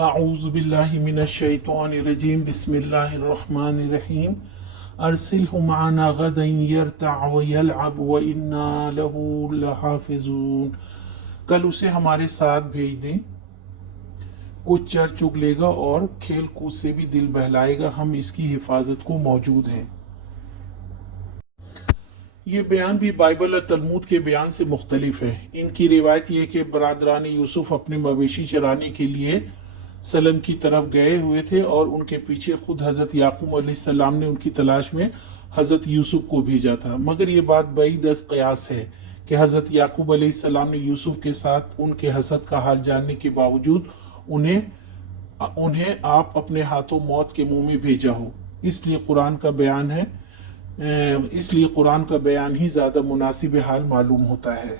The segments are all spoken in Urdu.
اعوذ باللہ من الشیطان الرجیم بسم اللہ الرحمن الرحیم ارسلہ معنا غدا یرتع ویلعب وإنا له لحافظون۔ کل اسے ہمارے ساتھ بھیج دیں، کچھ چر چگ لے گا اور کھیل کود سے بھی دل بہلائے گا، ہم اس کی حفاظت کو موجود ہیں۔ یہ بیان بھی بائبل اور تلمود کے بیان سے مختلف ہے۔ ان کی روایت یہ کہ برادران یوسف اپنے مویشی چرانے کے لیے سلم کی طرف گئے ہوئے تھے اور ان کے پیچھے خود حضرت یعقوب علیہ السلام نے ان کی تلاش میں حضرت یوسف کو بھیجا تھا، مگر یہ بات بعید از قیاس ہے کہ حضرت یعقوب علیہ السلام نے یوسف کے ساتھ ان کے حسد کا حال جاننے کے باوجود انہیں آپ اپنے ہاتھوں موت کے منہ میں بھیجا ہو۔ اس لیے قرآن کا بیان ہی زیادہ مناسب حال معلوم ہوتا ہے۔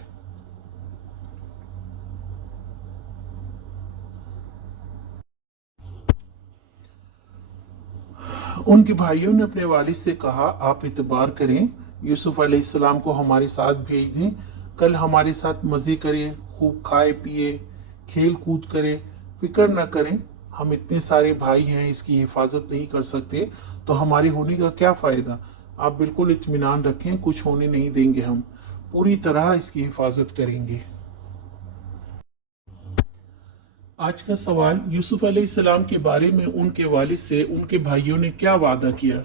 ان کے بھائیوں نے اپنے والد سے کہا، آپ اعتبار کریں، یوسف علیہ السلام کو ہمارے ساتھ بھیج دیں، کل ہمارے ساتھ مزے کرے، خوب کھائے پیے، کھیل کود کرے، فکر نہ کریں، ہم اتنے سارے بھائی ہیں، اس کی حفاظت نہیں کر سکتے تو ہمارے ہونے کا کیا فائدہ؟ آپ بالکل اطمینان رکھیں، کچھ ہونے نہیں دیں گے، ہم پوری طرح اس کی حفاظت کریں گے۔ آج کا سوال، یوسف علیہ السلام کے بارے میں ان کے والد سے ان کے بھائیوں نے کیا وعدہ کیا؟